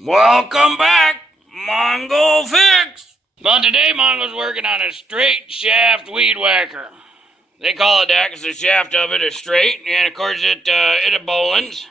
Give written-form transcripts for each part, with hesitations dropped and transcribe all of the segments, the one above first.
Welcome back, Mongo Fix! Well, today Mongo's working on a straight shaft weed whacker. They call it that because the shaft of it is straight, and of course it's a Bolens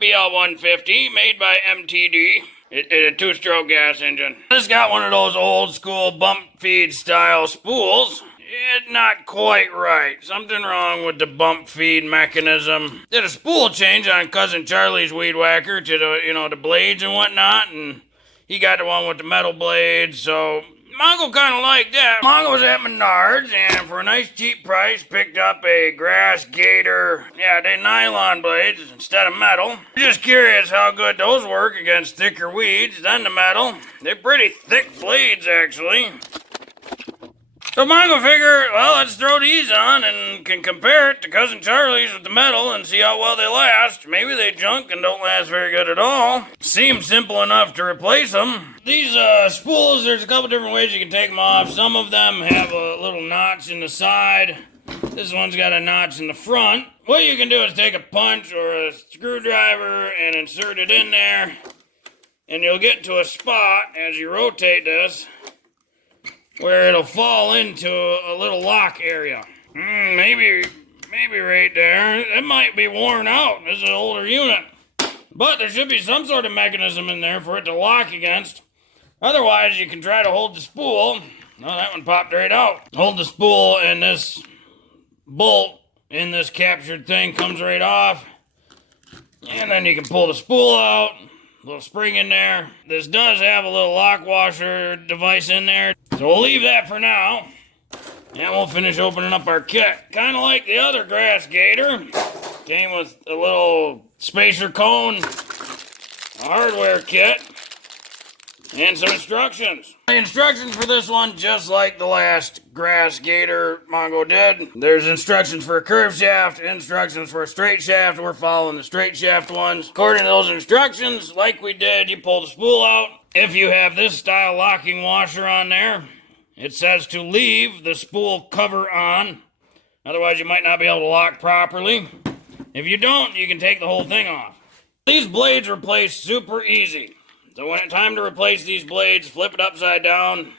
BL150 made by MTD. It's a two-stroke gas engine. It's got one of those old school bump feed style spools. It's not quite right. Something wrong with the bump feed mechanism. Did a spool change on Cousin Charlie's weed whacker to the blades and whatnot, and he got the one with the metal blades, so Mongo kind of liked that. Mongo was at Menards, and for a nice cheap price, picked up a grass gator. Yeah, they nylon blades instead of metal. Just curious how good those work against thicker weeds than the metal. They're pretty thick blades, actually. So Mongo figured, well, let's throw these on and can compare it to Cousin Charlie's with the metal and see how well they last. Maybe they junk and don't last very good at all. Seems simple enough to replace them. These spools, there's a couple different ways you can take them off. Some of them have a little notch in the side. This one's got a notch in the front. What you can do is take a punch or a screwdriver and insert it in there. And you'll get to a spot as you rotate this where it'll fall into a little lock area. Maybe right there. It might be worn out. This is an older unit. But there should be some sort of mechanism in there for it to lock against. Otherwise, you can try to hold the spool. Oh, that one popped right out. Hold the spool and this bolt in this captured thing comes right off. And then you can pull the spool out. Little spring in there. This does have a little lock washer device in there, so we'll leave that for now. And we'll finish opening up our kit. Kind of like the other grass gator. Came with a little spacer cone, a hardware kit, and some instructions. The instructions for this one, just like the last grass gator Mongo did. There's instructions for a curved shaft, instructions for a straight shaft. We're following the straight shaft ones. According to those instructions, like we did, you pull the spool out. If you have this style locking washer on there, it says to leave the spool cover on. Otherwise, you might not be able to lock properly. If you don't, you can take the whole thing off. These blades replace super easy. So when it's time to replace these blades, flip it upside down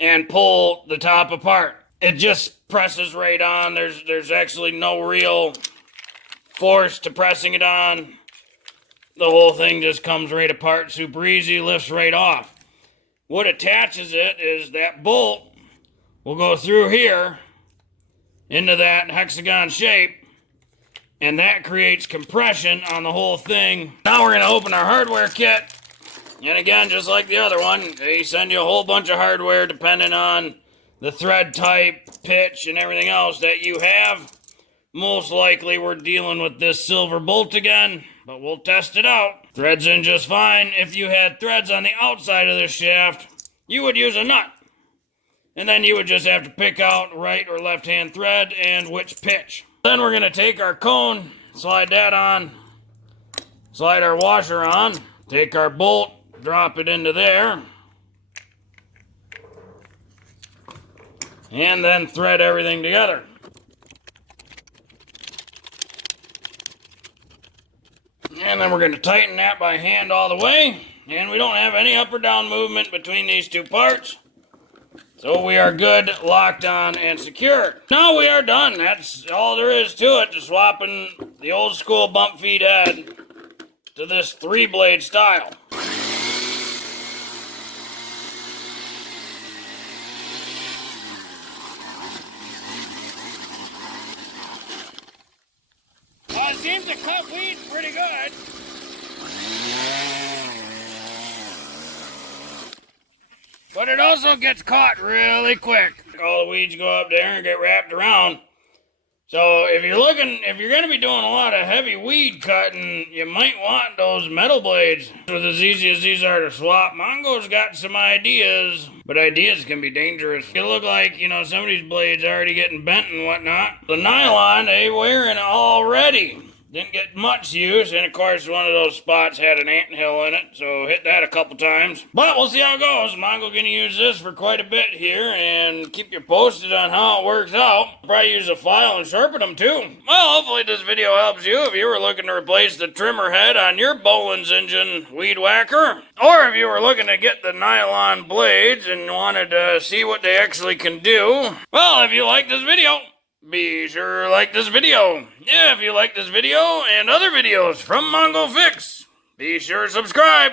and pull the top apart. It just presses right on. There's actually no real force to pressing it on. The whole thing just comes right apart, super easy, lifts right off. What attaches it is that bolt will go through here into that hexagon shape, and that creates compression on the whole thing. Now we're going to open our hardware kit. And again, just like the other one, they send you a whole bunch of hardware depending on the thread type, pitch, and everything else that you have. Most likely we're dealing with this silver bolt again, but we'll test it out. Threads in just fine. If you had threads on the outside of this shaft, you would use a nut. And then you would just have to pick out right or left hand thread and which pitch. Then we're going to take our cone, slide that on, slide our washer on, take our bolt, drop it into there, and then thread everything together. And then we're going to tighten that by hand all the way, and we don't have any up or down movement between these two parts. So we are good, locked on, and secured. Now we are done. That's all there is to it, just swapping the old school bump feed head to this 3-blade style. It seems to cut weeds pretty good. But it also gets caught really quick. All the weeds go up there and get wrapped around. So if you're going to be doing a lot of heavy weed cutting, you might want those metal blades. With as easy as these are to swap, Mongo's got some ideas, but ideas can be dangerous. It look like, some of these blades are already getting bent and whatnot. The nylon, they wearing already. Didn't get much use, and of course one of those spots had an anthill in it, so hit that a couple times. But we'll see how it goes. Mongo gonna use this for quite a bit here, and keep you posted on how it works out. Probably use a file and sharpen them too. Well, hopefully this video helps you if you were looking to replace the trimmer head on your Bolens engine weed whacker, or if you were looking to get the nylon blades and wanted to see what they actually can do. Well, if you like this video, be sure to like this video. Yeah, if you like this video and other videos from Mongo Fix, be sure to subscribe.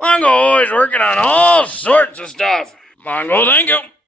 Mongo always working on all sorts of stuff. Mongo, thank you.